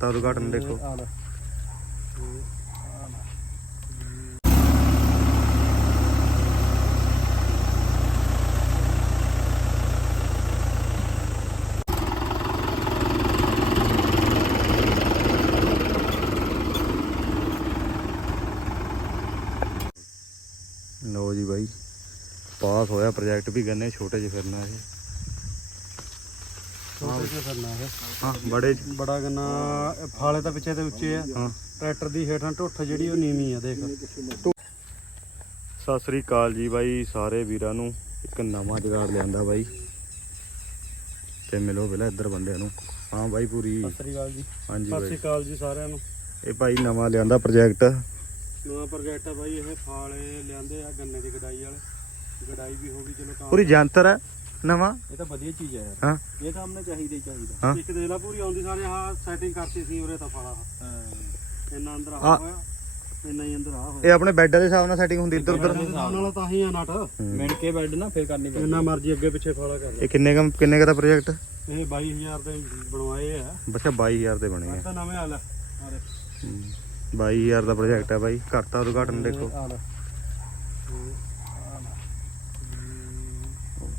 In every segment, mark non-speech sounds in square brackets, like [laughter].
ਤਾਂ ਉਦਘਾਟਨ ਦੇਖੋ। ਲਓ ਜੀ ਬਾਈ ਪਾਸ ਹੋਇਆ ਪ੍ਰੋਜੈਕਟ ਵੀ ਗੰਨੇ ਛੋਟੇ ਜਿਹੇ ਫਿਰਨਾ ਇਹ। ਛੋਟੇ ਜਿਹੇ ਫਿਰਨਾ ਇਹ। ਹਾਂ ਬੜੇ 'ਚ। ਬੜਾ ਗੰਨਾ ਇਹ ਫਾਲੇ ਤਾਂ ਪਿੱਛੇ ਤੇ ਉੱਚੇ ਆ। ਹਾਂ। ਟਰੈਕਟਰ ਦੀ ਹੇਠਾਂ ਢੁੱਠ ਜਿਹੜੀ ਉਹ ਨੀਵੀਂ ਆ ਦੇਖ। ਸਤਿ ਸ੍ਰੀ ਅਕਾਲ ਜੀ ਬਾਈ ਸਾਰੇ ਵੀਰਾਂ ਨੂੰ। ਇੱਕ ਨਵਾਂ ਜੁਗਾੜ ਲਿਆਂਦਾ ਬਾਈ। ਤੇ ਮਿਲੋ ਪਹਿਲਾਂ ਇੱਧਰ ਬੰਦਿਆਂ ਨੂੰ। ਹਾਂ ਬਾਈ ਪੂਰੀ। ਸਤਿ ਸ੍ਰੀ ਅਕਾਲ ਜੀ। ਹਾਂਜੀ ਸਤਿ ਸ੍ਰੀ ਬਾਈ ਅਕਾਲ ਜੀ ਸਾਰਿਆਂ ਨੂੰ। ਇਹ ਭਾਈ ਨਵਾਂ ਲਿਆਂਦਾ ਪ੍ਰੋਜੈਕਟ। ਨਵਾਂ ਪ੍ਰੋਜੈਕਟ ਆ ਬਾਈ ਇਹ ਫਾਲੇ ਲਿਆਂਦੇ ਆ ਗੰਨੇ ਦੀ ਗਡਾਈ ਵਾਲੇ। ਗਡਾਈ ਵੀ ਹੋ ਗਈ ਚਲੋ ਕੰਮ ਪੂਰੀ ਜੰਤਰ ਹੈ ਨਵਾਂ? ਇਹ ਤਾਂ ਵਧੀਆ ਚੀਜ਼ ਆ ਯਾਰ। ਹਾਂ। ਇਹ ਤਾਂ ਹਮਨੇ ਚਾਹੀਦਾ ਹੀ ਚਾਹੀਦਾ। ਹਾਂ। ਇੱਕ ਦੇ ਲਾ ਪੂਰੀ ਆਉਂਦੀ ਸਾਰੇ ਆਹ ਸੈਟਿੰਗ ਕਰਤੀ ਸੀ ਉਰੇ ਤਾਂ ਫਾਲਾ ਇੰਨਾ ਅੰਦਰ ਆ ਆ- ਹੋਇਆ ਇੰਨਾ ਹੀ ਅੰਦਰ ਆ ਹੋਇਆ। ਇਹ ਆਪਣੇ ਬੈੱਡ ਦੇ ਹਿਸਾਬ ਨਾਲ ਸੈਟਿੰਗ ਹੁੰਦੀ ਇੱਧਰ ਉੱਧਰ। ਨਾਲ ਤਾਂ ਹੀ ਆ ਨਟ। ਮਿਣ ਕੇ ਬੈੱਡ ਨਾ ਫੇਰ ਕਰਨੀ ਪੈਂਦੀ। ਜਿੰਨਾ ਮਰਜ਼ੀ ਅੱਗੇ ਪਿੱਛੇ ਫਾਲਾ ਕਰ ਲੈ। ਇਹ ਕਿੰਨੇ ਕਮ ਕਿੰਨੇ ਦਾ ਪ੍ਰੋਜੈਕਟ ਇਹ 22000 ਦੇ ਬਣਵਾਏ ਆ। ਬੱਚਾ 22000 ਦੇ ਬਣੇ ਇਹ ਆ ਤਾਂ ਨਵੇਂ ਹਾਲ ਆ ਆਰੇ ਹੂੰ। 22000 ਦਾ ਪ੍ਰੋਜੈਕਟ ਹੈ ਬਾਈ। ਕਰਤਾ ਉਦਘਾਟਨ ਦੇਖੋ। ਆ ਲੈ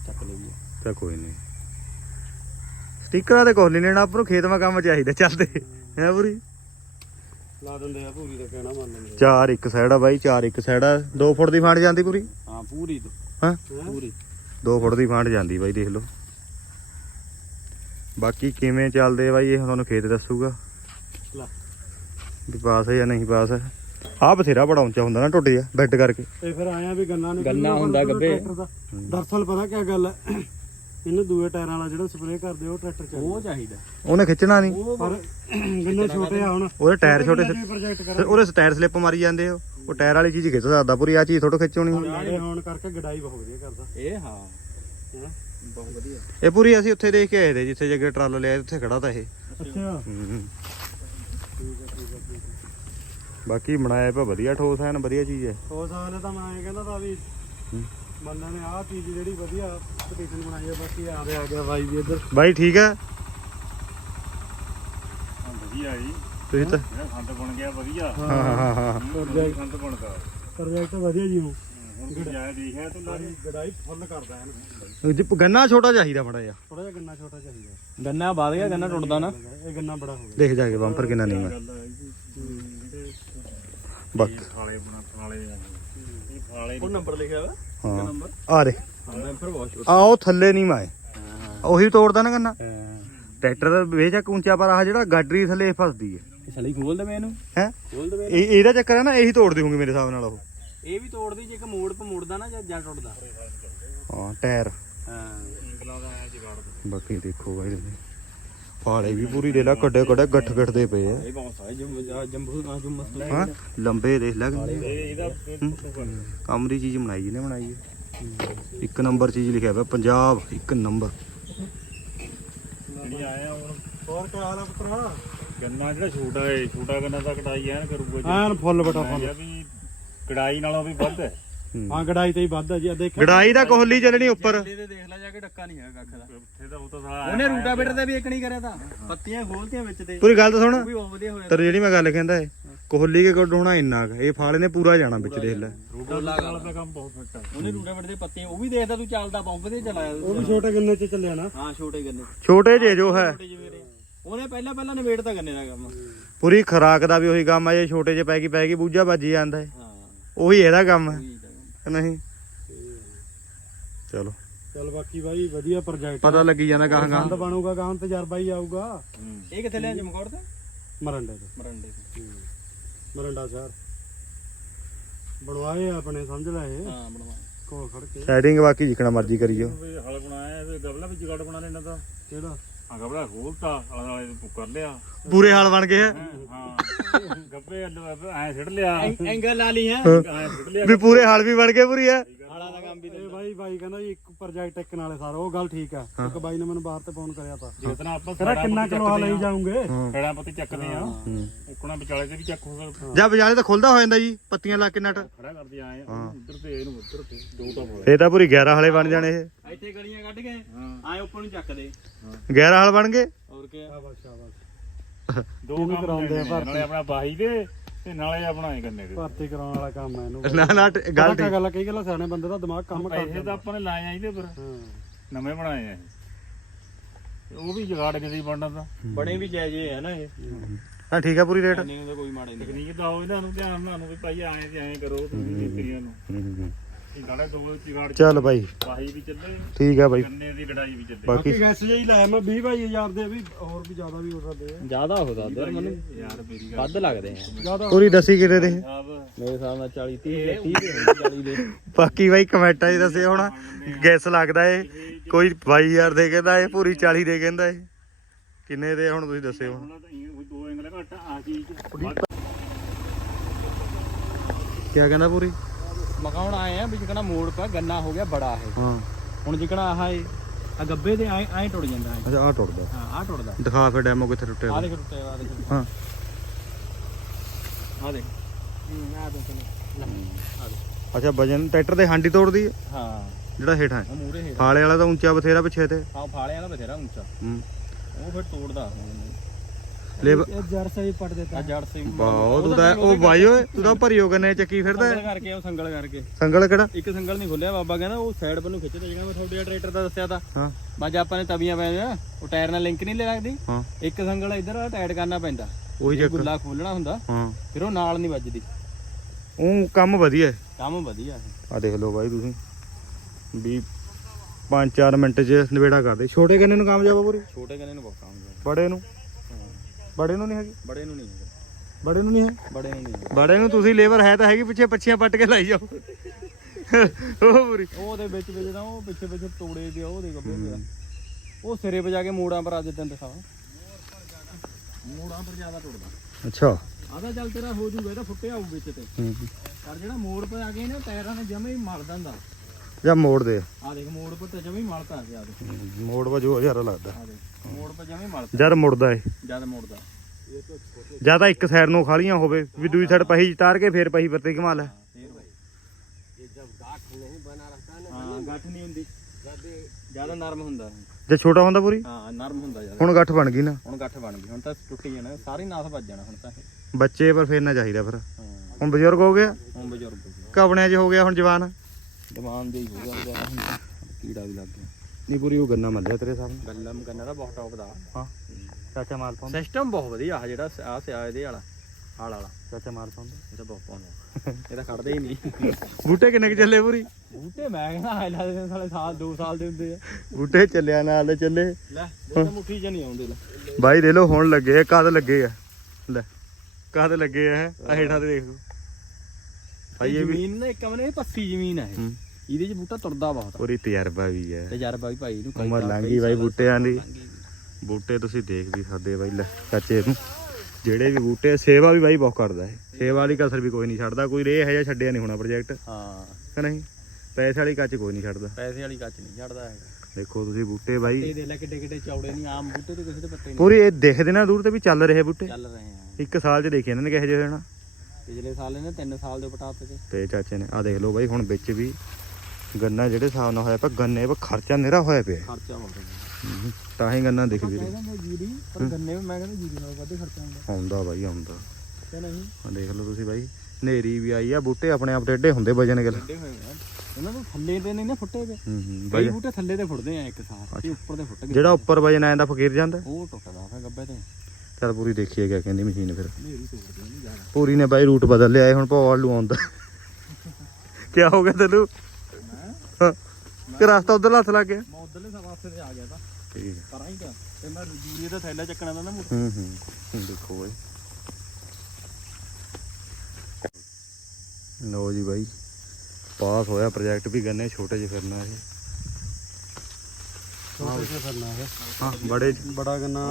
ਚੱਕ ਲਈਏ ਤਾਂ ਕੋਈ ਨਹੀਂ। ਸਟickਰਾਂ ਤੇ ਕੁਝ ਨਹੀਂ ਲੈਣਾ ਆਪਾਂ ਨੂੰ ਖੇਤ ਮਾ ਕੰਮ ਚਾਹੀਦਾ ਚੱਲਦੇ ਹੈ ਪੂਰੀ? ਲਾ ਦਿੰਦੇ ਆ ਪੂਰੀ ਦਾ ਕਹਿਣਾ ਮੰਨ ਲੈਂਦੇ ਚਾਰ ਇੱਕ ਸਾਈਡ ਆ ਬਾਈ ਚਾਰ ਇੱਕ ਸਾਈਡ ਆ। 2 ਫੁੱਟ ਦੀ ਫਾਂਟ ਜਾਂਦੀ ਪੂਰੀ? ਹਾਂ ਪੂਰੀ ਤੋਂ। ਹਾਂ? ਹੈਂ? ਪੂਰੀ। 2 ਫੁੱਟ ਦੀ ਫਾਂਟ ਜਾਂਦੀ ਬਾਈ ਦੇਖ ਲਓ। ਬਾਕੀ ਕਿਵੇਂ ਚੱਲਦੇ ਬਾਈ ਇਹ ਤੁਹਾਨੂੰ ਖੇਤ ਦੱਸੂਗਾ। ਵੀ ਪਾਸ ਹੈ ਜਾਂ ਨਹੀਂ ਪਾਸ ਹੈ ਆ ਬਥੇਰਾ ਬੜਾ ਉੱਚਾ ਹੁੰਦਾ ਨਾ ਟੁੱਟ ਜਾ ਬੈੱਡ ਕਰਕੇ। ਤੇ ਫਿਰ ਆਇਆ ਵੀ ਗੰਨਾ ਨਹੀਂ ਗੰਨਾ ਹੁੰਦਾ ਗੱਬੇ। ਦਰਸਲ ਪਤਾ ਕੀ ਗੱਲ ਹੈ ਇਹਨੂੰ ਦੂਏ ਟਾਇਰਾਂ ਵਾਲਾ ਜਿਹੜਾ ਸਪਰੇਅ ਕਰਦੇ ਉਹ ਟਰੈਕਟਰ ਉਹ ਚ ਚਾਹੀਦਾ। ਉਹਨੇ ਖਿੱਚਣਾ ਨਹੀਂ। ਉਹ ਪਰ ਗੰਨੇ ਛੋਟੇ ਆ ਹੁਣ। ਉਹਦੇ ਟਾਇਰ ਛੋਟੇ ਪ੍ਰੋਜੈਕਟ ਕਰ ਉਹਦੇ ਟਾਇਰ ਸਲਿੱਪ ਮਾਰੀ ਜਾਂਦੇ ਹੋ ਉਹ। ਟਾਇਰ ਵਾਲੀ ਚੀਜ਼ ਖਿੱਚ ਸਕਦਾ ਪੂਰੀ ਆ ਚੀਜ਼ ਥੋੜਾ ਖਿੱਚਣੀ। ਨਾਲੇ ਹੋਣ ਕਰਕੇ ਗਡਾਈ ਬਹੁਤ ਵਧੀਆ ਕਰਦਾ। ਇਹ ਹਾਂ? ਬਹੁਤ ਵਧੀਆ। ਇਹ ਪੂਰੀ ਅਸੀਂ ਉੱਥੇ ਦੇਖ ਕੇ ਆਏ ਤੇ ਜਿੱਥੇ ਜੱਗੇ ਟਰਾਲ ਲਿਆ ਉੱਥੇ ਖੜਾ ਤਾਂ ਇਹ। ਅੱਛਾ। ਹੂੰ। ਬਾਕੀ ਬਣਾਇਆ ਪਿਆ ਵਧੀਆ ਠੋਸ ਐਨ ਵਧੀਆ ਚੀਜ਼ ਹੈ ਹੋ ਸਕਦਾ ਤਾਂ ਮੈਂ ਕਹਿੰਦਾ ਤਾਂ ਵੀ। ਬੰਦਾ ਨੇ ਆਹ ਚੀਜ਼ ਜਿਹੜੀ ਵਧੀਆ ਪਟੀਸ਼ਨ ਬਣਾਈ ਹੈ ਬਾਕੀ ਆ ਰਿਹਾ ਆ ਗਿਆ ਬਾਈ ਵੀ ਇੱਧਰ। ਬਾਈ ਠੀਕ ਹੈ ਵਧੀਆ ਜੀ। ਤੁਸੀਂ ਤਾਂ ਸੰਤ ਬਣ ਗਿਆ ਵਧੀਆ। ਹਾਂ ਹਾਂ ਹਾਂ ਹਾਂ ਪ੍ਰੋਜੈਕਟ ਸੰਤ ਬਣਦਾ। ਪ੍ਰੋਜੈਕਟ ਵਧੀਆ ਜੀ ਹੁਣ ਹੁਣ ਤੂੰ ਜਾਇਆ ਦੇਖਿਆ ਤੂੰ ਸਾਰੀ ਗਡਾਈ ਫੁੱਲ ਕਰਦਾ ਹੈ ਜੀ, ਗੰਨਾ ਛੋਟਾ ਚਾਹੀਦਾ ਮੜਾ ਜਿਹਾ। ਥੋੜਾ ਜਿਹਾ ਗੰਨਾ ਛੋਟਾ ਚਾਹੀਦਾ। ਗੰਨਾ ਵੱਧ ਗਿਆ ਗੰਨਾ ਟੁੱਟਦਾ ਨਾ। ਇਹ ਗੰਨਾ ਬੜਾ ਹੋ ਗਿਆ। ਦੇਖ ਜਾ ਕੇ ਬੰਪਰ ਕਿੰਨਾ ਗੱਲ ਹੈ ਜੀ ਜਿਹੜੇ ਬਕ। ਬਣਾ ਆ। ਫਾਲੇ ਉਹ ਨੰਬਰ ਲਿਖਿਆ ਵਾ? ਹਾਂ। ਨੰਬਰ ਆ ਦੇ। ਨੰਬਰ ਬਹੁਤ ਆ ਉਹ ਥੱਲੇ ਨਹੀਂ ਮੈਂ। ਹਾਂ। ਉਹੀ ਤੋੜਦਾ ਨਾ ਹਾਂ। ਟਰੈਕਟਰ ਦਾ ਬੇਸ਼ੱਕ ਉੱਚਾ ਪਰ ਆਹ ਜਿਹੜਾ ਗਾਡਰੀ ਥੱਲੇ ਫਸਦੀ ਹੈ। ਸਲੀ ਖੋਲ ਦੇਵੇਂ ਇਹਨੂੰ? ਹੈ? ਖੋਲ ਦੇਵੇਂ ਇਹ ਇਹਦਾ ਚੱਕਰ ਹੈ ਨਾ ਇਹੀ ਤੋੜ ਦੇਵਾਂਗੇ ਮੇਰੇ ਹਿਸਾਬ ਨਾਲ ਉਹ। ਇਹ ਵੀ ਤੋੜਦੀ ਜੇ ਇੱਕ ਮੋੜ ਪ ਮੁੜਦਾ ਨਾ ਜਾਂ ਜਾਂ ਟੁੱਟਦਾ? ਹਾਂ ਟਾਇਰ। ਹਾਂ। ਉਂਗਲਾਂ ਦਾ ਐ ਜਗਾੜ ਦੇ ਬਾਕੀ ਦੇਖੋ ਬਾਈ ਫਾਲੇ ਵੀ ਪੂਰੀ ਦੇ ਲਾ ਕੱਡੇ ਕੱਡੇ ਗੱਠ ਗੱਠ ਦੇ ਪਏ ਆ। ਇਹ ਬਹੁਤ ਸਾਰੇ ਜੰਬੂ ਜੰਬੂ ਆ ਜੋ ਮਸਲਾ ਹੈ ਹਾਂ ਲੰਬੇ ਦੇਖ ਲੈ। ਕੰਮ ਦੀ ਚੀਜ਼ ਬਣਾਈ ਜਿਹਨੇ ਬਣਾਈ ਹੈ ਇੱਕ ਨੰਬਰ ਚੀਜ਼ ਲਿਖਿਆ ਹੋਇਆ ਪੰਜਾਬ ਇੱਕ ਨੰਬਰ। ਜਿਹੜੀ ਆਇਆ ਹੁਣ ਹੋਰ ਕੀ ਹਾਲ ਆ ਪੁੱਤਰਾ? ਗੰਨਾ ਜਿਹੜਾ ਛੋਟਾ ਹੈ ਛੋਟਾ ਗੰਨਾ ਤਾਂ ਕਟਾਈ ਐਨ ਕਰੂਗਾ ਜੀ। ਐਨ ਫੁੱਲ ਬਟਾ ਫੁੱਲ। ਵੀ ਕੜਾਈ ਨਾਲੋਂ ਵੀ ਵੱਧ। ਹੈ ਹਾਂ। ਗਡਾਈ ਤੇ ਹੀ ਵੱਧ ਆ ਜੀ ਆ ਦੇਖ। ਗੜਾਈ ਦਾ ਕੋਹਲੀ ਚੱਲਣੀ ਉੱਪਰ। ਇਹਦੇ ਦੇਖ ਲੈ ਜਾ ਕੇ ਡੱਕਾ ਨਹੀਂ ਹੈਗਾ ਕੱਖ ਦਾ। ਉੱਥੇ ਤਾਂ ਉਹ ਤਾਂ ਸਾਲਾ ਉਹਨੇ ਰੂਟਾਵੇਟਰ ਤੇ ਵੀ ਇੱਕ ਨਹੀਂ ਕਰਿਆ ਤਾਂ। ਪੱਤੀਆਂ ਖੋਲਤੀਆਂ ਵਿੱਚ ਤੇ। ਪੂਰੀ ਗੱਲ ਤਾਂ ਸੁਣ। ਉਹ ਵੀ ਬਹੁਤ ਵਧੀਆ ਹੋਇਆ। ਤਰ ਜਿਹੜੀ ਮੈਂ ਗੱਲ ਕਹਿੰਦਾ ਹੈ ਕੋਹਲੀ ਕੇ ਕੋਲ ਹੋਣਾ ਇੰਨਾ ਕੁ, ਇਹ ਫਾਲੇ ਨੇ ਪੂਰਾ ਜਾਣਾ ਵਿੱਚ ਦੇਖ ਲੈ। ਦਾ ਕੰਮ ਬਹੁਤ ਫਿੱਟ ਹੈ ਉਹਨੇ ਰੂਟਾਵੇਟਰ ਦੇ ਪੱਤੀਆਂ ਉਹ ਵੀ ਦੇਖਦਾ ਤੂੰ ਚੱਲਦਾ ਪੰਪ ਤੇ ਚਲਾਇਆ ਉਹ ਵੀ ਛੋਟੇ ਗੰਨੇ ਚ ਚੱਲਿਆ ਨਾ। ਹਾਂ ਛੋਟੇ ਗੰਨੇ ਛੋਟੇ ਜੇ ਜੋ ਹੈ। ਛੋਟੇ ਜਿਹੇ ਮੇਰੇ ਉਹਨੇ ਪਹਿਲਾਂ ਪਹਿਲਾਂ ਗੰਨੇ ਦਾ ਕੰਮ। ਪੂਰੀ ਖਰਾਕ ਦਾ ਵੀ ਉਹੀ ਕੰਮ ਆ ਜੇ ਛੋਟੇ ਜੇ ਪੈ ਗਈ ਪੈ ਗਈ ਬੂਝਾ ਵੱਜੀ ਜਾਂਦਾ ਹਾਂ। ਉਹੀ ਇਹਦਾ ਹੈ। ਕੰਮ। ਕਿ ਨਹੀਂ ਚਲੋ। ਚੱਲ ਬਾਕੀ ਬਾਈ ਵਧੀਆ ਪ੍ਰੋਜੈਕਟ ਪਤਾ ਲੱਗੀ ਜਾਂਦਾ ਗਾਹਾਂ ਸੰਦ ਗਾਹਾਂ। ਬਣੂਗਾ ਗਾਹਾਂ ਤਜਰਬਾ ਹੀ ਆਊਗਾ। ਇਹ ਕਿੱਥੇ ਲਿਆ ਜਮਕੌਰ ਤੇ? ਮਰੰਡੇ ਤੋਂ। ਮਰੰਡੇ ਤੇ। ਮਰੰਡਾ ਸ਼ਹਿਰ। ਬਣਵਾਏ ਆਪਣੇ ਸਮਝ ਲੈ ਇਹ? ਹਾਂ ਬਣਵਾ ਕੋਲ ਖੜ ਕੇ। ਸੈਟਿੰਗ ਬਾਕੀ ਜਿਕਣਾ ਮਰਜ਼ੀ ਕਰੀਓ। ਵੀ ਹਲ ਬਣਾਇਆ ਤੇ ਗਬਲਾ ਵੀ ਜਗਾੜ ਬਣਾ ਲੈਣਾ ਤਾਂ। ਕਿਹੜਾ? ਆ ਖੋਲਤਾ ਆਲੇ ਵਾਲੇ ਨੂੰ ਕਰ ਲਿਆ। ਪੂਰੇ ਹਾਲ ਬਣ ਗਏ ਹਾਂ। ਗੱਬੇ ਐ ਛੱਡ ਲਿਆ। ਐਂਗਲ ਲਾ ਲਈ ਹੈ। ਐ ਛੱਡ ਲਿਆ ਵੀ ਪੂਰੇ ਹਾਲ ਵੀ ਬਣ ਗਏ ਪੂਰੀ ਆ ਹਾਲਾ ਦਾ ਕੰਮ ਵੀ ਇਹ ਬਾਈ ਬਾਈ ਕਹਿੰਦਾ ਜੀ ਇੱਕ ਪ੍ਰੋਜੈਕਟ ਇੱਕ ਨਾਲੇ ਸਾਰਾ ਉਹ ਗੱਲ ਠੀਕ ਆ। ਇੱਕ ਬਾਈ ਨੇ ਮੈਨੂੰ ਬਾਹਰ ਤੇ ਫੋਨ ਕਰਿਆ ਤਾ। ਜਿਤਨਾ ਆਪਾਂ ਕਹਿੰਦਾ ਕਿੰਨਾ ਕਿਲੋ ਆ। ਲਈ ਜਾਉਂਗੇ ਖੜਾ ਪੱਤੀ ਚੱਕਦੇ ਆ। ਉਕਣਾ ਵਿਚਾਲੇ ਤੇ ਵੀ ਚੱਕ ਹੋ ਸਕਦਾ। ਜਾਂ ਬਜਾਲੇ ਤਾਂ ਖੁੱਲਦਾ ਹੋ ਜਾਂਦਾ ਜੀ ਪੱਤੀਆਂ ਲਾ ਕੇ ਨਟ। ਖੜਾ ਕਰਦੇ ਆਏ ਉਧਰ ਤੇ ਇਹਨੂੰ ਉਧਰ ਤੇ ਦੋ ਤਾਂ ਹੋਏ ਇਹ ਤਾਂ ਪੂਰੀ 11 ਹਾਲੇ ਬਣ ਜਾਣੇ ਇਹ। ਇੱਥੇ ਗਲੀਆਂ ਕੱਢ ਕੇ ਆਏ ਉੱਪਰ ਨੂੰ ਚੱਕਦੇ 11 ਹਾਲ ਬਣ ਗਏ? ਹੋਰ ਕੀ ਸ਼ਾਬਾਸ਼ ਸ਼ਾਬਾਸ਼। ਦੋ ਇਹਨੂੰ ਕੰਮ ਕਰਾਉਂਦੇ ਆ। ਨਾਲੇ ਆਪਣਾ ਬਾਹੀ ਦੇ। ਤੇ ਨਾਲੇ ਆਪਣਾ ਇਹ ਗੰਨੇ ਦੇ। ਭਰਤੀ ਕਰਾਉਣ ਵਾਲਾ ਕੰਮ ਹੈ ਇਹਨੂੰ। ਨਾ ਨਾ ਟ- ਗੱਲ ਠੀਕ। ਗੱਲ ਕਈ ਗੱਲਾਂ ਸਿਆਣੇ ਬੰਦੇ ਦਾ ਦਿਮਾਗ ਕੰਮ ਪੈਸੇ ਕਰਦਾ ਤਾਂ ਆਪਾਂ ਨੇ ਲਾਏ ਆ ਇਹਦੇ ਪਰ ਹਾਂ। ਨਵੇਂ ਬਣਾਏ ਆ ਇਹ। ਤੇ ਉਹ ਵੀ ਜਗਾੜ ਕੇ ਦੀ ਬਣਨਾ ਤਾਂ ਬਣੇ ਵੀ ਜਾਇਜੇ ਹੈ ਨਾ ਇਹ। ਹਾਂ ਠੀਕ ਆ ਪੂਰੀ ਰੇਟ। ਨਹੀਂ ਉਹਦਾ ਕੋਈ ਮਾੜੇ ਨਹੀਂ। ਤਕਨੀਕ ਦਾ ਉਹ ਇਹਨਾਂ ਨੂੰ ਧਿਆਨ ਨਾਲ ਨੂੰ ਵੀ ਭਾਈ ਐਂ ਤੇ ਐਂ ਕਰੋ ਤੁਸੀਂ ਮਿਸਤਰੀਆਂ ਨੂੰ। ਦੋ ਚੱਲ ਬਾਈ। ਬਾਹੀ ਵੀ ਚੱਲੇ ਠੀਕ ਆ ਬਾਈ। ਗੰਨੇ ਦੀ ਗੜਾਈ ਵੀ ਚੱਲੇ। ਬਾਕੀ ਗੈਸ ਜਿਹੀ ਲਾਇਆ ਮੈਂ 20 ਬਾਈ ਹਜ਼ਾਰ ਦੇ ਵੀ ਹੋਰ ਵੀ ਜ਼ਿਆਦਾ ਵੀ ਹੋ ਸਕਦੇ ਆ। ਜ਼ਿਆਦਾ ਹੋ ਸਕਦਾ ਮੈਨੂੰ। ਯਾਰ ਮੇਰੀ ਗੱਲ ਵੱਧ ਲੱਗਦੇ ਆ। ਜ਼ਿਆਦਾ ਪੂਰੀ ਦੱਸੀ ਕਿਤੇ ਦੇ। ਮੇਰੇ ਹਿਸਾਬ ਨਾਲ 40 30 30 ਦੇ ਹੋਣਗੇ 40 ਦੇ। ਬਾਕੀ ਬਾਈ ਕਮੈਂਟਾਂ 'ਚ ਦੱਸਿਓ ਹੁਣ ਗੈਸ ਲੱਗਦਾ ਏ। ਕੋਈ 22000 ਦੇ ਕਹਿੰਦਾ ਏ ਪੂਰੀ 40 ਦੇ ਕਹਿੰਦਾ ਏ। ਕਿੰਨੇ ਦੇ ਹੁਣ ਤੁਸੀਂ ਦੱਸਿਓ ਹੁਣ। ਦੋ ਇੰਗਲ ਘੱਟ ਆ ਚੀਜ਼। ਕੀ ਕਹਿੰਦਾ ਪੂਰੀ? ਮਕਾਉਣ ਆਏ ਆ ਵੀ ਜਿਕਣਾ ਮੋੜ ਪਾ ਗੰਨਾ ਹੋ ਗਿਆ ਬੜਾ ਹੈ ਹਾਂ। ਹੁਣ ਜਿਕਣਾ ਆਹ ਏ ਆ ਗੱਬੇ ਦੇ ਐ ਐ ਟੁੱਟ ਜਾਂਦਾ ਹੈ ਅੱਛਾ ਆ ਟੁੱਟਦਾ। ਹਾਂ ਆ ਟੁੱਟਦਾ। ਦਿਖਾ ਫਿਰ ਡੈਮੋ ਕਿੱਥੇ ਟੁੱਟਿਆ ਆ। ਦੇਖ ਟੁੱਟਿਆ ਆ ਦੇਖ। ਹਾਂ। ਆ ਦੇਖ। ਹੂੰ ਆ ਦੇਖ ਆ ਦੇਖ। ਅੱਛਾ ਵਜਨ ਟਰੈਕਟਰ ਦੇ ਹਾਂਡੀ ਤੋੜਦੀ ਹੈ? ਹਾਂ। ਜਿਹੜਾ ਹੇਠਾਂ ਹੈ? ਮੂਰੇ ਹੈ ਫਾਲੇ ਵਾਲਾ ਤਾਂ ਉੱਚਾ ਬਥੇਰਾ ਪਿੱਛੇ ਤੇ। ਆ ਫਾਲੇ ਵਾਲਾ ਬਥੇਰਾ ਉੱਚਾ। ਹੂੰ। ਉਹ ਫਿਰ ਤੋੜਦਾ। ਲੇਬ ਇਹ ਜੜ ਸਹੀ ਪੜ ਦੇਤਾ। ਆ ਜੜ ਸਿੰਘ ਵਾਓ ਤੂੰ ਤਾਂ ਉਹ ਬਾਈ ਓਏ ਤੂੰ ਤਾਂ ਭਰੀਓ ਕਰਨੇ ਚੱਕੀ ਫਿਰਦਾ। ਸੰਗਲ ਕਰਕੇ ਉਹ ਸੰਗਲ ਕਰਕੇ। ਸੰਗਲ ਕਿਹੜਾ? ਇੱਕ ਸੰਗਲ ਨਹੀਂ ਖੁੱਲਿਆ ਬਾਬਾ ਕਹਿੰਦਾ ਉਹ ਸਾਈਡ ਵੱਲੋਂ ਖਿੱਚਦੇ ਜਿਹੜਾ ਮੈਂ ਤੁਹਾਡੇ ਟਰੈਕਟਰ ਦਾ ਦੱਸਿਆ ਤਾਂ। ਹਾਂ। ਬਾਜ ਆਪਾਂ ਨੇ ਤਵੀਆਂ ਪੈ ਜਾ ਉਹ ਟਾਇਰ ਨਾਲ ਲਿੰਕ ਨਹੀਂ ਲੈ ਲੱਗਦੀ। ਹਾਂ। ਇੱਕ ਸੰਗਲ ਇੱਧਰ ਟਾਈਟ ਕਰਨਾ ਪੈਂਦਾ। ਉਹੀ ਇਹ ਚੱਕ ਗੁੱਲਾ ਖੋਲਣਾ ਹੁੰਦਾ ਹਾਂ। ਫਿਰ ਉਹ ਨਾਲ ਨਹੀਂ ਵੱਜਦੀ। ਉਹ ਕੰਮ ਵਧੀਆ। ਹੈ ਕੰਮ ਵਧੀਆ ਹੈ। ਆ ਦੇਖ ਲਓ ਬਾਈ ਤੁਸੀਂ। ਵੀ 5-4 ਮਿੰਟ 'ਚ ਨਵੇੜਾ ਕਰਦੇ। ਛੋਟੇ ਕੰਨੇ ਨੂੰ ਕਾਮਯਾਬ ਆ ਪੂਰੀ। ਛੋਟੇ ਕਹਿੰਦੇ ਨੂੰ ਬਹੁਤ ਕੰਮ ਹੁੰਦਾ ਬੜੇ ਨੂੰ। ਬੜੇ ਨੂੰ ਨਹੀਂ ਹੈਗੀ? ਬੜੇ ਨੂੰ ਨਹੀਂ ਹੈਗਾ। ਬੜੇ ਨੂੰ ਨਹੀਂ ਹੈ? ਬੜੇ ਨੂੰ ਨਹੀਂ ਹੈਗਾ। ਬੜੇ ਨੂੰ ਤੁਸੀਂ ਲੇਬਰ ਹੈ ਤਾਂ ਹੈਗੀ ਪਿੱਛੇ ਪੱਛੀਆਂ ਪੱਟ ਕੇ ਲਾਈ ਜਾਓ। ਉਹ ਪੂਰੀ ਉਹ ਉਹਦੇ ਵਿੱਚ ਵਿੱਚ ਤਾਂ ਉਹ ਪਿੱਛੇ ਪਿੱਛੇ ਤੋੜੇ ਦੇ ਉਹਦੇ ਗੱਬੇ ਦੇ ਉਹ ਸਿਰੇ ਵਜਾ ਕੇ ਮੋੜਾਂ ਪਰ ਆ ਜਿੱਦਾਂ ਦਿਖਾਵਾ। ਮੋੜਾਂ ਪਰ ਜ਼ਿਆਦਾ ਟੁੱਟਦਾ ਅੱਛਾ। ਆਦਾ ਚੱਲ ਤੇਰਾ ਹੋ ਜੂਗਾ ਇਹਦਾ ਫੁੱਟਿਆ ਆਊ ਵਿੱਚ ਤੇ। ਹੂੰ ਪਰ ਜਿਹੜਾ ਮੋੜ ਪਰ ਆ ਗਏ ਨੇ ਟਾਇਰਾਂ ਨੇ ਜਮੇ ਹੀ ਮਲ ਦਿੰਦਾ ਜਾਂ ਮੋੜ ਦੇ। ਆ ਦੇਖ ਮੋੜ ਪਰ ਤੇ ਜਮੇ ਮਲ ਪਾ ਗਿਆ ਦੇਖ। ਮੋੜ ਵਜੋ ਹਜ਼ਾਰਾ ਲੱਗਦਾ। ਆ ਦੇਖ ਮੋੜ ਪਰ ਜਮੇ ਮਲ ਜਦ ਮੁੜਦਾ ਏ ਜਦ ਮੋੜਦਾ। ਜਾਂ ਤਾਂ ਇੱਕ ਸਾਈਡ ਨੂੰ ਖਾਲੀਆਂ ਹੋਵੇ ਵੀ ਦੂਜੀ ਸਾਈਡ ਪਹੀ ਤਾਰ ਕੇ ਫੇਰ ਪਹੀ ਵਰਤੇ ਘਮਾ ਲੈ। ਫੇਰ ਨਾ ਹਾਂ ਗਾਠ ਨਹੀਂ ਹੁੰਦੀ। ਜ਼ਿਆਦਾ ਨਰਮ ਹੁੰਦਾ। ਜੇ ਛੋਟਾ ਹੁੰਦਾ ਪੂਰੀ? ਹਾਂ ਨਰਮ ਹੁੰਦਾ ਜ਼ਿਆਦਾ। ਹੁਣ ਗੱਠ ਬਣ ਗਈ ਨਾ। ਹੁਣ ਗੱਠ ਬਣ ਗਈ। ਹੁਣ ਤਾਂ ਟੁੱਟੀ ਜਾਣਾ। ਸਾਰੀ ਨਾਸ ਵੱਜ ਜਾਣਾ ਹੁਣ ਤਾਂ। ਬੱਚੇ ਪਰ ਫੇਰਨਾ ਚਾਹੀਦਾ ਫਿਰ। ਹੁਣ ਬਜ਼ੁਰਗ ਹੋ ਗਿਆ ਹੁਣ ਬਜ਼ੁਰਗ ਕਪੜਿਆਂ 'ਚ ਹੋ ਗਿਆ ਹੁਣ ਜਵਾਨ। ਦਿਮਾਗ ਦੇ ਹੀ ਹੋ ਗਿਆ ਉਹਦਾ ਹੁਣ ਕੀੜਾ ਵੀ ਲੱਗ ਗਿਆ। ਨਹੀਂ ਪੂਰੀ ਉਹ ਗੰਨਾ ਮੱਲਿਆ ਤੇਰੇ ਸਾਹਮਣੇ? ਗੱਲਮ ਕਰਨਾ ਦਾ ਬਹੁਤ ਟੌਪ ਦਾ। ਹਾਂ। ਚਾਚਾ ਮਾਲ ਪਾਉਂਦਾ? ਸਿਸਟਮ ਬਹੁਤ ਵਧੀਆ ਆ ਜਿਹੜਾ ਆ ਸਿਆ ਇਹਦੇ ਵਾਲਾ ਹਾਲ ਵਾਲਾ। ਚਾਚਾ ਮਾਲ ਪਾਉਂਦਾ? ਇਹ ਤਾਂ ਬਹੁਤ ਪਾਉਂਦਾ। ਇਹ ਤਾਂ ਖੜਦੇ ਹੀ ਨਹੀਂ। ਬੂਟੇ ਕਿੰਨੇ ਕੁ ਚੱਲੇ ਪੂਰੀ? ਬੂਟੇ ਮੈਂ ਕਹਿੰਦਾ ਹਾਈ ਲਾ ਦੇ ਸਾਲੇ ਸਾਲ 2 ਸਾਲ ਦੇ ਹੁੰਦੇ ਆ। ਬੂਟੇ ਚੱਲਿਆ ਨਾਲ ਚੱਲੇ। ਲੈ ਇਹ ਤਾਂ ਮੁੱਠੀ ਚ ਨਹੀਂ ਆਉਂਦੇ ਲੈ। ਬਾਈ ਦੇ ਲੋ ਹੁਣ ਲੱਗੇ ਆ ਕਦ ਲੱਗੇ ਆ। ਲੈ ਕਦ ਲੱਗੇ ਆ ਆ ਹੇਠਾਂ ਤੇ ਦੇਖੋ ਭਾਈ ਇਹ ਵੀ ਜ਼ਮੀਨ ਨਾ ਇੱਕ ਮਨੇ ਪੱਕੀ ਜ਼ਮੀਨ ਹੈ ਹੂੰ, ਇਹਦੇ ਚ ਬੂਟਾ ਤੁਰਦਾ ਬਹੁਤ। ਪੂਰੀ ਤਜਰਬਾ ਵੀ ਹੈ। ਤਜਰਬਾ ਵੀ ਭਾਈ ਨੂੰ ਉਮਰ ਲੰਘ ਗਈ ਬਾਈ ਬੂਟਿਆਂ ਦੀ। ਬੂਟੇ ਤੁਸੀਂ ਦੇਖ ਵੀ ਸਕਦੇ ਬਾਈ ਲੈ ਚਾਚੇ ਨੂੰ। ਜਿਹੜੇ ਵੀ ਬੂਟੇ ਸੇਵਾ ਵੀ ਬਾਈ ਬਹੁਤ ਕਰਦਾ ਹੈ ਸੇਵਾ ਵਾਲੀ ਕਸਰ ਵੀ ਕੋਈ ਨਹੀਂ ਛੱਡਦਾ ਕੋਈ ਰੇ ਹੈ ਜਾਂ ਛੱਡਿਆ ਨਹੀਂ ਹੋਣਾ ਪ੍ਰੋਜੈਕਟ ਹਾਂ। ਕਿ ਨਹੀਂ? ਪੈਸੇ ਵਾਲੀ ਕੱਚ ਕੋਈ ਨਹੀਂ ਛੱਡਦਾ। ਪੈਸੇ ਵਾਲੀ ਕੱਚ ਨਹੀਂ ਛੱਡਦਾ ਹੈਗਾ ਦੇਖੋ ਤੁਸੀਂ ਬੂਟੇ ਬਾਈ ਇਹ ਦੇ ਲੈ ਕਿੱਡੇ ਕਿੱਡੇ ਚੌੜੇ ਨਹੀਂ ਆਮ ਬੂਟੇ ਤੇ ਕਿਸੇ ਦੇ ਪੱਤੇ ਨਹੀਂ ਪੂਰੀ ਇਹ ਦੇਖਦੇ ਨਾ ਦੂਰ ਤੇ ਵੀ ਚੱਲ ਰਹੇ ਬੂਟੇ। ਚੱਲ ਰਹੇ ਆ। ਇੱਕ ਸਾਲ ਚ ਦੇਖੇ ਇਹਨਾਂ ਨੇ ਕਿਹੋ ਜਿਹੇ ਹੋਣਾ। ਪਿਛਲੇ ਸਾਲ ਇਹਨੇ 3 ਸਾਲ ਦੇ ਪਟਾਪ ਤੇ ਤੇ ਚਾਚੇ ਨੇ ਆ ਦੇਖ ਲਓ ਬਾਈ ਹੁਣ ਵਿੱਚ ਵੀ ਗੰਨਾ ਜਿਹੜੇ ਹਿਸਾਬ ਨਾਲ ਹੋਇਆ ਪਿਆ ਗੰਨੇ 'ਤੇ ਖਰਚਾ ਨਿਹਰਾ ਹੋਇਆ ਪਿਆ। ਖਰਚਾ ਬਹੁਤ ਹੈ। ਤਾਂ ਹੀ ਗੰਨਾ ਦਿਖ ਵੀ ਰਿਹਾ ਕਹਿੰਦਾ ਮੈਂ ਜੀਰੀ ਪਰ ਗੰਨੇ ਵਿੱਚ ਮੈਂ ਕਹਿੰਦਾ ਜੀਰੀ ਨਾਲ ਵੱਧ ਖਰਚਾ ਹੁੰਦਾ। ਆਉਂਦਾ ਬਾਈ ਆਉਂਦਾ। ਕਿ ਨਹੀਂ। ਆ ਦੇਖ ਲਓ ਤੁਸੀਂ ਬਾਈ ਨੇਰੀ ਵੀ ਆਈ ਆ ਬੂਟੇ ਆਪਣੇ ਆਪ ਟੇਢੇ ਹੁੰਦੇ ਵਜਨ ਗਿਲ। ਵੱਡੇ ਹੋਏ ਆ। ਇਹਨਾਂ ਨੂੰ ਥੱਲੇ ਤੇ ਨਹੀਂ ਨਾ ਫੁੱਟੇ ਪਏ ਹੂੰ ਹੂੰ ਕਈ ਬਾਈ। ਬੂਟੇ ਥੱਲੇ ਤੇ ਫੁੱਟਦੇ ਆ ਇੱਕ ਸਾਲ ਇਹ ਉੱਪਰ ਤੇ ਫੁੱਟ ਗਏ। ਜਿਹੜਾ ਉੱਪਰ ਵਜਨ ਆਇਆ ਦਾ ਫਕੀਰ ਜਾਂਦਾ। ਉਹ ਟੁੱਟਦਾ ਫਿਰ ਗੱਬੇ ਤੇ। ਚੱਲ ਪੂਰੀ ਦੇਖੀਏ ਕਿਆ ਕਹਿੰਦੀ ਮਸ਼ੀਨ ਫਿਰ। ਪੂਰੀ ਨੇ ਬਾਈ ਰੂਟ ਬਦਲ ਲਿਆ ਹੁਣ ਭੌਵਾਲ ਨੂੰ ਆਉਂਦਾ। ਕਿਆ ਹੋ ਗਿਆ ਤੈਨੂੰ? ਕਿ ਰਸਤਾ ਉਧਰ ਹੱਥ ਲੱਗ ਗਿਆ। ਮੈਂ ਉਧਰਲੇ ਪਾਸੇ ਤੇ ਆ ਗਿਆ ਤਾਂ। ਠੀਕ ਪਰਾਂ ਹੀ ਤਾਂ। ਤੇ ਮੈਂ ਜੂਰੀਏ ਦਾ ਥੈਲਾ ਚੱਕਣਾ ਦਾ ਨਾ ਹੂੰ ਹੂੰ। ਦੇਖੋ ਬਾਈ। ਲਓ ਜੀ ਬਾਈ ਪਾਸ ਹੋਇਆ ਪ੍ਰੋਜੈਕਟ ਵੀ ਗੰਨੇ ਛੋਟੇ ਜਿਹੇ ਫਿਰਨਾ ਇਹ। ਛੋਟੇ ਜਿਹਾ ਫਿਰਨਾ ਹੈ ਹਾਂ ਬੜੇ ਬੜਾ ਗੰਨਾ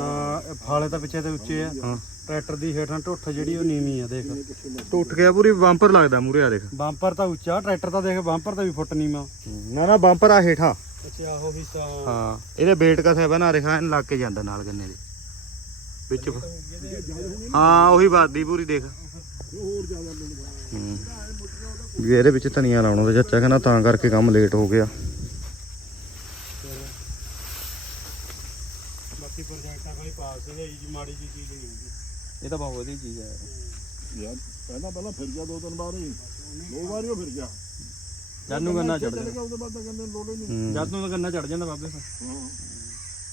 ਇਹ ਫਾਲੇ ਤਾਂ ਪਿੱਛੇ ਤੇ ਉੱਚੇ ਆ। ਹਾਂ। ਟਰੈਕਟਰ ਦੀ ਹੇਠਾਂ ਢੁੱਠ ਜਿਹੜੀ ਉਹ ਨੀਵੀਂ ਆ ਦੇਖ। ਟੁੱਟ ਗਿਆ ਪੂਰੀ ਬੰਪਰ ਲੱਗਦਾ ਮੂਰੇ ਆ ਦੇਖ। ਬੰਪਰ ਤਾਂ ਉੱਚਾ ਟਰੈਕਟਰ ਤਾਂ ਦੇਖ ਬੰਪਰ ਤਾਂ ਵੀ ਫੁੱਟ ਨੀਵਾਂ। ਨਾ ਨਾ ਬੰਪਰ ਆ ਹੇਠਾਂ। ਅੱਛਾ ਉਹ ਵੀ ਸਾ ਹਾਂ ਇਹਦੇ ਵੇਟ ਕਾ ਬਣਾ ਰਿਹਾ ਇਹਨ ਲੱਗ ਕੇ ਜਾਂਦਾ ਨਾਲ ਗੰਨੇ ਦੇ। ਵਿੱਚ ਹਾਂ ਉਹੀ ਬਾਦੀ ਪੂਰੀ ਦੇਖ। ਹੂੰ। ਵੀ ਇਹਦੇ ਵਿੱਚ ਧਨੀਆ ਲਾਉਣਾ ਤੇ ਚਾਚਾ ਕਹਿੰਦਾ ਤਾਂ ਕਰਕੇ ਕੰਮ ਲੇਟ ਹੋ ਗਿਆ। ਨਹੀਂ ਜੀ ਮਾੜੀ ਜੀ ਚੀਜ਼ ਨਹੀਂ ਹੁੰਦੀ ਇਹ ਤਾਂ ਬਹੁਤ ਵਧੀਆ ਚੀਜ਼ ਹੈ। ਯਾਰ ਪਹਿਲਾਂ ਪਹਿਲਾਂ ਫਿਰ ਗਿਆ ਦੋ ਤਿੰਨ ਵਾਰ ਹੀ। ਦੋ ਵਾਰ ਹੀ ਉਹ ਫਿਰ ਗਿਆ। ਜਦ ਨੂੰ ਗੰਨਾ ਚੜ ਜਾਂਦਾ ਉਹਦੇ ਬਾਅਦ ਤਾਂ ਕਹਿੰਦੇ ਲੋੜ ਹੀ ਨਹੀਂ। ਜਦ ਨੂੰ ਤਾਂ ਗੰਨਾ ਚੜ ਜਾਂਦਾ ਬਾਬੇ ਹਾਂ।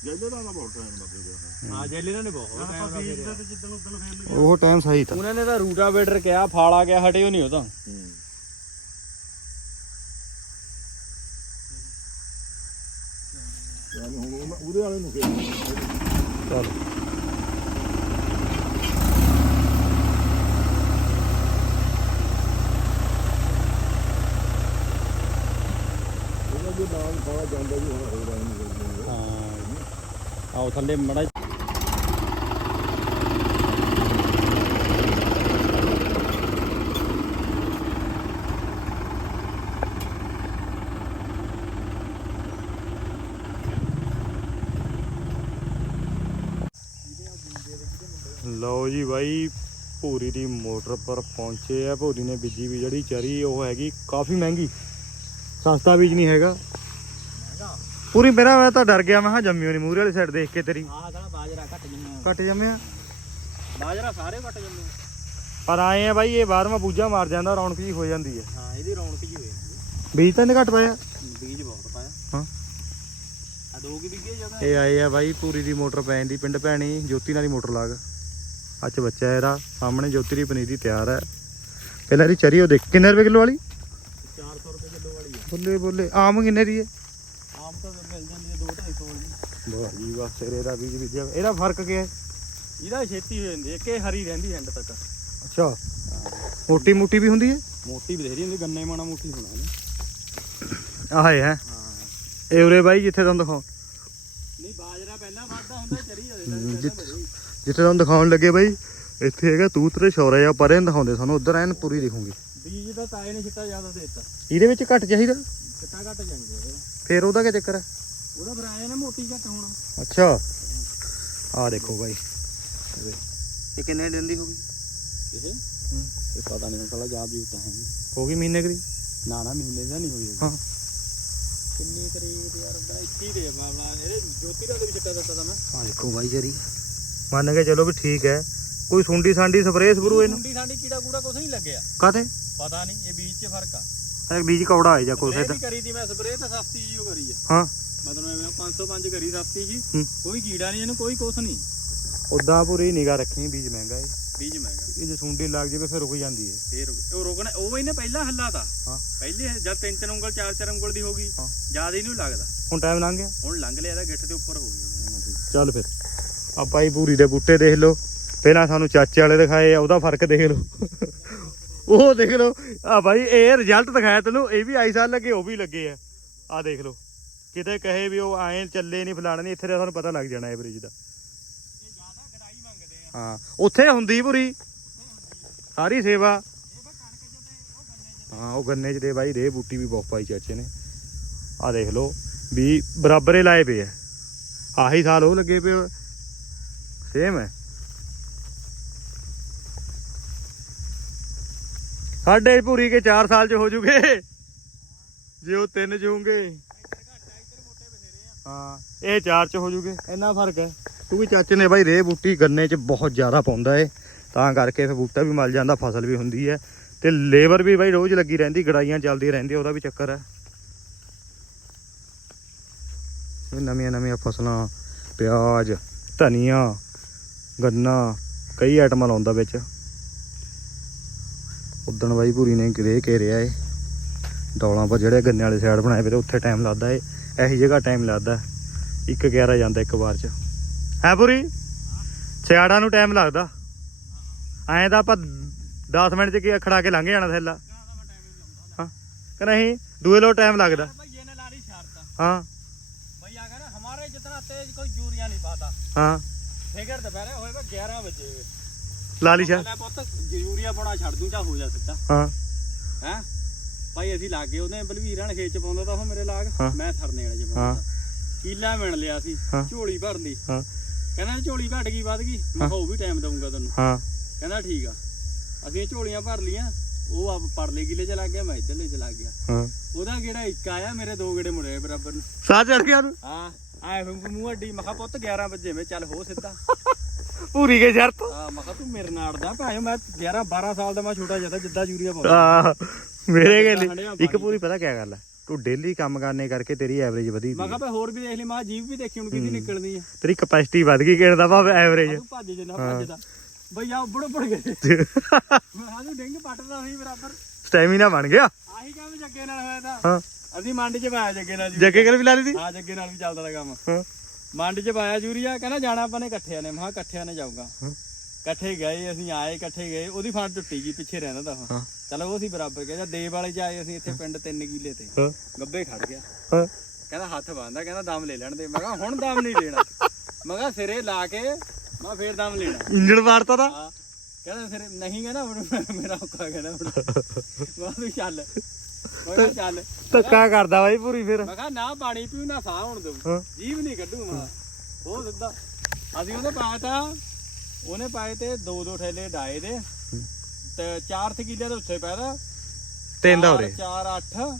ਜੈਲੇ ਦਾ ਤਾਂ ਬਹੁਤ ਟਾਈਮ ਲੱਗ ਗਿਆ। ਹਾਂ ਜੈਲੇ ਨੇ ਬਹੁਤ ਦਾ ਤੇ ਜਿੱਦਣ ਉਦੋਂ ਫੇਰ ਲਗੇ ਉਹ ਟਾਈਮ ਸਹੀ ਤਾਂ। ਉਹਨਾਂ ਨੇ ਤਾਂ ਰੂਟਾਵੇਟਰ ਕਿਹਾ ਫਾਲ ਗਿਆ ਹਟਿਓ ਨਹੀਂ ਉਹ ਤਾਂ। ਹੂੰ। ਯਾਨੀ ਹੁਣ ਉਹਦੇ ਵਾਲੇ ਨੂੰ ਫਿਰ। ਨਾਲ ਖਾਣਾ ਜਾਂਦਾ ਵੀ ਹੁਣ ਹੋ ਰਿਹਾ ਨਹੀਂ ਹਾਂ। ਆਓ ਥੱਲੇ ਮੜਾ ਲਓ ਜੀ ਬਾਈ, ਭੂਰੀ ਦੀ ਮੋਟਰ ਪਰ ਪਹੁੰਚੇ ਆ। ਭੂਰੀ ਨੇ ਬੀਜੀ ਵੀ ਜਿਹੜੀ ਚਰੀ, ਉਹ ਹੈਗੀ ਕਾਫੀ ਮਹਿੰਗੀ। ਸਸਤਾ ਬੀਜ ਨਹੀਂ ਹੈਗਾ। ਪੂਰੀ ਮੇਰਾ ਮੈਂ ਤਾਂ ਡਰ ਗਿਆ ਮੈਂ ਹਾਂ ਜੰਮੀ ਹੋਣੀ ਮੂਰੇ ਵਾਲੀ ਸਾਈਡ ਦੇਖ ਕੇ ਤੇਰੀ। ਆਹ ਸਾਲਾ ਬਾਜਰਾ ਘੱਟ ਜੰਮਿਆ। ਕੱਟ ਜੰਮਿਆ? ਬਾਜਰਾ ਸਾਰੇ ਘੱਟ ਜੰਮੇ। ਪਰ ਆਏ ਆ ਬਾਈ ਇਹ ਬਾਹਰਵਾਂ ਬੂਝਾ ਮਾਰ ਜਾਂਦਾ ਰੌਣਕ ਜੀ ਹੋ ਜਾਂਦੀ ਹੈ ਹਾਂ ਇਹਦੀ ਰੌਣਕ ਜੀ ਹੋਈ ਬੀਜ ਤਾਂ ਇਹਨੇ ਘੱਟ ਪਾਇਆ। ਹੈ। ਬੀਜ ਬਹੁਤ ਪਾਇਆ। ਹਾਂ। ਆ ਦੋ ਕੀ ਵਿਗੇ ਜ਼ਿਆਦਾ? ਇਹ ਆਏ ਆ ਬਾਈ ਪੂਰੀ ਦੀ ਮੋਟਰ ਪੈ ਜਾਂਦੀ ਪਿੰਡ ਭੈਣੀ ਜੋਤੀ ਨਾਲ ਦੀ ਮੋਟਰ ਲਾਗ ਅੱਜ ਬੱਚਾ ਹੈ ਇਹਦਾ ਸਾਹਮਣੇ ਜੋਤੀ ਦੀ ਪਨੀਰੀ ਤਿਆਰ ਹੈ ਪਹਿਲਾਂ ਇਹਦੀ ਚਰੀ ਉਹ ਦੇਖ ਕਿੰਨੇ ਰੁਪਏ ਕਿਲੋ ਵਾਲੀ? 400 ਰੁਪਏ ਕਿਲੋ ਵਾਲੀ ਹੈ ਬੱਲੇ ਬੱਲੇ ਆਮ ਕਿੰਨੇ ਦੀ ਹੈ ਆਮ ਤਾਂ ਮਿਲ ਜਾਂਦੀ ਹੈ 2 250 ਵਾਲੀ। ਵਾਹ ਜੀ ਵਾਹ ਸਿਰੇ ਦਾ ਬੀਜ ਬੀਜਿਆ। ਇਹਦਾ ਫ਼ਰਕ ਕੀ ਹੈ? ਇਹਦਾ ਛੇਤੀ ਹੋ ਜਾਂਦੀ ਹੈ ਕਿ ਹਰੀ ਰਹਿੰਦੀ ਐਂਡ ਤੱਕ। ਅੱਛਾ। ਮੋਟੀ ਮੋਟੀ ਵੀ ਹੁੰਦੀ ਹੈ? ਮੋਟੀ ਬਥੇਰੀ ਹੁੰਦੀ ਗੰਨੇ ਮਾਣਾ ਮੋਟੀ ਹੋਣਾ ਨੇ ਆਹ ਹੈ। ਹੈਂ। ਇਹ ਉਰੇ ਬਾਈ ਜਿੱਥੇ ਤੁਹਾਨੂੰ ਦਿਖਾਉ ਨਹੀਂ ਬਾਜਰਾ ਪਹਿਲਾਂ ਵੱਧਦਾ ਹੁੰਦਾ ਚਰੀ ਜਾਂਦੇ ਵਧੀ। ਜਿੱਥੇ ਤੁਹਾਨੂੰ ਦਿਖਾਉਣ ਲੱਗੇ ਬਾਈ ਇੱਥੇ ਹੈਗਾ ਤੂਤਰੇ ਸ਼ੌਰਾ ਜਾਂ ਪਰੇ ਨੂੰ ਦਿਖਾਉਂਦੇ ਸਾਨੂੰ ਉਧਰ ਐਨ ਪੂਰੀ ਦਿਖੂਗੀ। ਬੀਜ ਦਾ ਤਾਏ ਨੇ ਛਿੱਟਾ ਜ਼ਿਆਦਾ ਦੇ ਦਿੱਤਾ। ਇਹਦੇ ਵਿੱਚ ਘੱਟ ਚਾਹੀਦਾ? ਛਿੱਟਾ ਘੱਟ ਜਾਂਦੇ ਫੇਰ ਉਹਦਾ ਕੀ ਚੱਕਰ? ਹੈ ਉਹਦਾ ਫਿਰ ਆਇਆ ਨਾ ਮੋਟੀ ਘੱਟ ਹੋਣਾ। ਅੱਛਾ। ਆਹ ਦੇਖੋ ਬਾਈ। ਇਹ ਕਿੰਨੇ ਦਿਨ ਦੀ ਹੋਗੀ ਇਹ? ਇਹ ਪਤਾ ਨਹੀਂ ਸਾਲਾ ਜਾਬ ਜੂਤ ਤਾਂ ਹੈ ਹੋ ਗਈ ਮਹੀਨੇ ਕਰੀ ਨਾ ਨਾ ਮਹੀਨੇ ਦਾ ਨਹੀਂ ਹੋਈ ਹਾਂ। ਕਿੰਨੀ ਤਰੀਕ ਦੀ ਯਾਰ ਬੜਾ 21 ਦੇ ਬਾਬਾ ਇਹਦੇ ਜੋਤੀ ਦਾ ਵੀ ਛਿੱਟਾ ਦਿੱਤਾ ਤਾਂ ਮੈਂ। ਆਹ ਦੇਖੋ ਬਾਈ ਜਰੀ। ਮੰਨ ਕੇ ਚਲੋ ਵੀ ਠੀਕ ਹੈ। ਕੋਈ ਸੁੰਡੀ ਸਾਂਡੀ ਸਪਰੇਅ ਸਪਰੂ ਇਹਨੂੰ? ਮੁੰਡੀ ਸਾਡੀ ਕੀੜਾ ਕੂੜਾ ਕੁਝ ਨਹੀਂ ਲੱਗਿਆ। ਕਾਤੇ ਪਤਾ ਨਹੀਂ ਇਹ ਬੀਜ 'ਚ ਫ਼ਰਕ ਆ। ਇਹ ਬੀਜ ਕੌੜਾ ਹੈ ਜਾਂ ਕੋਈ ਫਿਰ ਕਰੀ ਦੀ ਮੈਂ ਸਪਰੇਅ ਤਾਂ ਸਸਤੀ ਜੀ ਓ ਕਰੀ ਆ। ਹਾਂ। ਮਤਲਬ ਐਵੇਂ 505 ਕਰੀ ਸਸਤੀ ਜੀ। ਹੂੰ। ਕੋਈ ਕੀੜਾ ਨਹੀਂ ਇਹਨੂੰ ਕੋਈ ਕੁਛ ਨਹੀਂ। ਉਦਾਂ ਪੂਰੀ ਨਿਗਾ ਰੱਖੀ ਬੀਜ ਮਹਿੰਗਾ ਹੈ ਬੀਜ ਮਹਿੰਗਾ। ਇਹ ਜੇ ਸੁੰਡੀ ਲੱਗ ਜਾਵੇ ਫਿਰ ਰੁਕ ਜਾਂਦੀ ਹੈ ਫੇਰ ਉਹ ਰੋਕਣਾ ਉਹ ਇਹਨੇ ਪਹਿਲਾਂ ਹੱਲਾ ਤਾ। ਹਾਂ। ਪਹਿਲੇ ਜਦ ਤਿੰਨ ਤਿੰਨ ਉਂਗਲ ਚਾਰ ਚਾਰ ਉਂਗਲ ਦੀ ਹੋ ਗਈ ਹਾਂ। ਜ਼ਿਆਦਾ ਹੀ ਨਹੀਂ ਲੱਗਦਾ। ਹੁਣ ਟਾਈਮ ਲੰਘ ਗਿਆ? ਹੁਣ ਲੰਘ ਲਿਆ ਇਹਦਾ ਗਿੱਠ ਦੇ ਉੱਪਰ ਹੋ ਗਈ ਹੁਣ ਚੱਲ ਫਿਰ। ਆਪਾਂ ਹੀ ਪੂਰੀ ਦੇ ਬੂਟੇ ਦੇਖ ਲਓ। ਪਹਿਲਾਂ ਸਾਨੂੰ ਚਾਚੇ ਵਾਲੇ ਦਿਖਾਏ ਆ ਉਹਦਾ ਫ਼ਰਕ ਦੇਖ ਲਓ। ਉਹ ਦੇਖ ਲਓ। ਆ ਭਾਈ ਇਹ ਰਿਜ਼ਲਟ ਦਿਖਾਇਆ ਤੈਨੂੰ, ਇਹ ਵੀ ਆਈ ਸਾਲ ਲੱਗੇ, ਉਹ ਵੀ ਲੱਗੇ ਆ। ਆ ਦੇਖ ਲਓ। ਕਿਤੇ ਕਹੇ ਵੀ ਉਹ ਐਂ ਚੱਲੇ ਨਹੀਂ ਫਲਾਣੇ ਨਹੀਂ ਇੱਥੇ ਤਾਂ ਤੁਹਾਨੂੰ ਪਤਾ ਲੱਗ ਜਾਣਾ ਇਹ ਦਾ। ਹਾਂ, ਉੱਥੇ ਹੁੰਦੀ ਪੂਰੀ। ਸਾਰੀ ਸੇਵਾ। ਹਾਂ, ਉਹ ਗੰਨੇ ਚ ਦੇ ਬਾਈ ਰੇ ਬੂਟੀ ਵੀ ਬਹੁਤ ਪਾਈ ਚਾਚੇ ਨੇ। ਆ ਦੇਖ ਲਓ, ਵੀ ਬਰਾਬਰੇ ਲਾਏ ਪਏ ਆ। ਆਹੀ ਸਾਲ ਉਹ ਲੱਗੇ ਪਏ ਸੇਮ ਹੈ। ਸਾਡੇ ਪੂਰੀ ਕੇ 4 ਸਾਲ ਚ ਹੋ ਜੂਗੇ। ਜੇ ਉਹ ਤਿੰਨ ਜੂਗੇ। ਹੋਣਗੇ ਹਾਂ, ਇਹ 4 ਚ ਹੋ ਜੂਗੇ। ਇੰਨਾ ਫ਼ਰਕ ਹੈ। ਕਿਉਂਕਿ ਚਾਚੇ ਨੇ ਬਾਈ ਰੇ ਬੂਟੀ ਗੰਨੇ ਚ ਬਹੁਤ ਜ਼ਿਆਦਾ ਪਾਉਂਦਾ ਏ। ਤਾਂ ਕਰਕੇ ਫਿਰ ਬੂਟਾ ਵੀ ਮਲ ਜਾਂਦਾ, ਫਸਲ ਵੀ ਹੁੰਦੀ ਹੈ। ਤੇ ਲੇਬਰ ਵੀ ਬਾਈ ਰੋਜ਼ ਲੱਗੀ ਰਹਿੰਦੀ, ਗੜਾਈਆਂ ਚੱਲਦੀ ਰਹਿੰਦੀ, ਉਹਦਾ ਵੀ ਚੱਕਰ ਹੈ। ਇਹ ਨਵੀਆਂ ਨਵੀਆਂ ਫਸਲਾਂ, ਪਿਆਜ਼, ਧਨੀਆ, ਗੰਨਾ, ਕਈ ਆਈਟਮਾਂ ਲਾਉਂਦਾ ਵਿੱਚ। ਉਦਣ ਬਾਈ ਪੂਰੀ ਨੇ ਗਰੇ ਘੇਰਿਆ ਏ। ਡੌਲਾਂ ਪਰ ਜਿਹੜੇ ਗੰਨੇ ਵਾਲੇ ਸਾਈਡ ਬਣਾਏ ਫਿਰ ਉੱਥੇ ਟਾਈਮ ਲੱਗਦਾ ਏ। ਇਹੀ ਜਗ੍ਹਾ ਟਾਈਮ ਲੱਗਦਾ। 1:11 ਜਾਂਦਾ ਇੱਕ ਵਾਰ ਚ। ਹੈ ਪੂਰੀ? ਸਿਆੜਾਂ ਨੂੰ ਟਾਈਮ ਲੱਗਦਾ। ਐਂ ਤਾਂ ਆਪਾਂ 10 ਮਿੰਟ ਚ ਕੀ ਖੜਾ ਕੇ ਲੰਘ ਜਾਣਾ ਥੈਲਾ। ਹਾਂ। ਕਿ ਨਹੀਂ? ਦੂਏ ਲੋ ਟਾਈਮ ਲੱਗਦਾ। ਹਾਂ। ਭਈ ਆ ਗਿਆ ਨਾ ਹਮਾਰੇ ਜਿਤਨਾ ਤੇਜ਼ ਕੋਈ ਜੂਰੀਆਂ ਨਹੀਂ ਪਾਤਾ। ਹਾਂ। ਫਿਕਰ ਦੁਪਹਿਰੇ ਹੋਏਗਾ 11 ਵਜੇ। ਲਾਲੀ ਸ਼ਾਹ ਮੈਂ ਪੁੱਤ ਯੂਰੀਆ ਪਾਉਣਾ ਛੱਡ ਦੂੰ ਚਾ ਹੋ ਜਾ ਸਿੱਧਾ। ਹਾਂ। ਹੈ? ਭਾਈ ਅਸੀਂ ਲਾਗੇ ਉਹਨੇ ਬਲਵੀਰਾਂ ਨੇ ਖੇਤ ਚ ਪਾਉਂਦਾ ਤਾਂ ਉਹ ਮੇਰੇ ਲਾਗ। ਹਾਂ। ਮੈਂ ਥਰਨੇ ਵਾਲੇ ਹਾਂ। ਪਾਉਂਦਾ। ਕੀਲਾ ਮਿਣ ਲਿਆ ਸੀ ਹਾਂ। ਝੋਲੀ ਭਰ ਲਈ। ਹਾਂ। ਕਹਿੰਦਾ ਝੋਲੀ ਘਟ ਗਈ ਵੱਧ ਗਈ। ਮੈਂ ਉਹ ਵੀ ਟਾਈਮ ਦਊਂਗਾ ਤੈਨੂੰ। ਹਾਂ। ਕਹਿੰਦਾ ਠੀਕ ਆ। ਅਸੀਂ ਝੋਲੀਆਂ ਭਰ ਲੀਆਂ ਉਹ ਆਪ ਪਰਲੇ ਕਿਲੇ ਚ ਲੱਗ ਗਿਆ ਮੈਂ ਇਧਰਲੇ ਚ ਲੱਗ ਗਿਆ। ਹਾਂ। ਉਹਦਾ ਕਿਹੜਾ ਇੱਕ ਆਇਆ ਮੇਰੇ ਦੋ ਗੇੜੇ ਮੁੜੇ ਬਰਾਬਰ ਨੂੰ। ਸਾਹ ਚੜ ਗਿਆ ਨੂੰ ਹਾਂ ਆਏ ਮੂੰਹ ਅੱਡੀ ਮੈਂ ਕਿਹਾ ਪੁੱਤ 11 ਵਜੇ ਮੈਂ ਚੱਲ ਹੋ ਸਿੱਧਾ। [laughs] ਪੂਰੀ ਕੇ ਸ਼ਰਤ। ਹਾਂ ਮੈਂ ਕਿਹਾ ਤੂੰ ਮੇਰੇ ਨਾਲ ਦਾ ਭਾਵੇਂ ਮੈਂ 11 12 ਸਾਲ ਦਾ ਮੈਂ ਛੋਟਾ ਜਿਹਾ ਜਿੱਦਾਂ ਯੂਰੀਆ ਪਾਉਂਦਾ। ਆ ਮੇਰੇ ਹੰਡਿਆ ਗੱਲ ਇੱਕ। ਪੂਰੀ ਪਤਾ ਕੀ ਗੱਲ ਹੈ ਤੂੰ ਡੇਲੀ ਕੰਮ ਕਰਨੇ ਕਰਕੇ ਤੇਰੀ ਐਵਰੇਜ ਵਧੀ ਮੈਂ ਕਿਹਾ ਭਾਈ ਹੋਰ ਵੀ ਦੇਖ ਲਈ ਮੈਂ ਜੀਵ ਵੀ ਦੇਖੀ ਹੁਣ ਕਿਹਦੀ ਨਿਕਲਦੀ ਆ। ਤੇਰੀ ਕਪੈਸਿਟੀ ਵਧ ਗਈ ਕਿਹੜਾ ਦਾ ਭਾਵ ਐਵਰੇਜ ਤੂੰ ਭੱਜ ਜਿੰਨਾ ਭੱਜਦਾ ਬਈ ਆ ਉੱਬੜ ਉੱਬੜ ਗਏ। [laughs] ਮੈਂ ਹਾਂ ਤੂੰ ਡਿੰਗ ਪੱਟਦਾ ਸੀ ਬਰਾਬਰ। ਸਟੈਮਿਨਾ ਬਣ ਗਿਆ। ਆਹੀ ਕੰਮ ਜੱਗੇ ਨਾਲ ਹੋਇਆ ਤਾਂ। ਹਾਂ। ਅਸੀਂ ਮੰਡ 'ਚ ਪਾਇਆ ਜੱਗੇ ਨਾਲ ਜੀ ਜੱਗੇ ਗੱਲ ਵੀ ਲਾ ਲਈ ਤੀ ਹਾਂ ਜੱਗੇ ਨਾਲ ਵੀ ਚੱਲਦਾ ਦਾ ਕੰਮ। ਹਾਂ। ਮੰਡ 'ਚ ਪਾਇਆ ਯੂਰੀਆ ਕਹਿੰਦਾ ਜਾਣਾ ਆਪਾਂ ਨੇ ਇਕੱਠਿਆਂ ਨੇ। ਮੈਂ ਕਿਹਾ ਇਕੱਠਿਆਂ ਨੇ ਜਾਊਗਾ। ਇਕੱਠੇ ਗਏ ਅਸੀਂ ਆਏ ਇਕੱਠੇ ਗਏ। ਉਹਦੀ ਫਾਂਟ ਟੁੱਟੀ ਗਈ ਪਿੱਛੇ ਰਹਿੰਦਾ ਤਾਂ ਉਹ। ਹਾਂ। ਚਲੋ ਉਹ ਸੀ ਬਰਾਬਰ ਕਹਿੰਦਾ ਦੇਵ ਵਾਲੇ ਚ ਆਏ ਅਸੀਂ ਇੱਥੇ ਪਿੰਡ ਤਿੰਨ ਕਿੱਲੇ ਤੇ। ਗੱਬੇ ਖੜ ਗਿਆ। ਕਹਿੰਦਾ ਹੱਥ ਬੰਨਦਾ ਕਹਿੰਦਾ ਦਮ ਲੈ ਲੈਣ ਦੇ। ਮੈਂ ਕਿਹਾ ਹੁਣ ਦਮ ਨਹੀਂ ਲੈਣਾ। ਮੈਂ ਕਿਹਾ ਸਿਰੇ ਲਾ ਕੇ ਮੈਂ ਫੇਰ ਦਮ ਲੈਣਾ। ਇੰਜਣ ਮਾਰਤਾ ਦਾ? ਕਹਿੰਦਾ ਸਿਰੇ ਨਹੀਂ ਕਹਿੰਦਾ ਮੇਰਾ ਔਖਾ ਕਹਿੰਦਾ ਮੈਂ ਤੂੰ ਚੱਲ। ਮੈਂ ਕਿਹਾ ਚੱਲ। ਧੱਕਾ ਕਰਦਾ ਬਾਈ ਪੂਰੀ ਫਿਰ। ਮੈਂ ਕਿਹਾ ਨਾ ਪਾਣੀ ਪੀਉ ਨਾ ਸਾਹ ਹੁਣ ਦਊ। ਹਾਂ। ਜੀਵ ਨਹੀਂ ਕੱਢੂ ਮੈਂ। ਉਹ ਸਿੱਧਾ। ਅਸੀਂ ਉਹਦੇ ਪਾਇਆ ਤਾਂ ਉਹਨੇ ਪਾਏ ਤੇ ਦੋ ਦੋ ਠੇਲੇ ਡਾਏ ਦੇ। ਤੇ ਚਾਰ ਥਕੀਲੇ ਦੇ ਉੱਥੇ ਪਾਇਆ ਤਿੰਨ ਦਾ ਉਰੇ। 4 8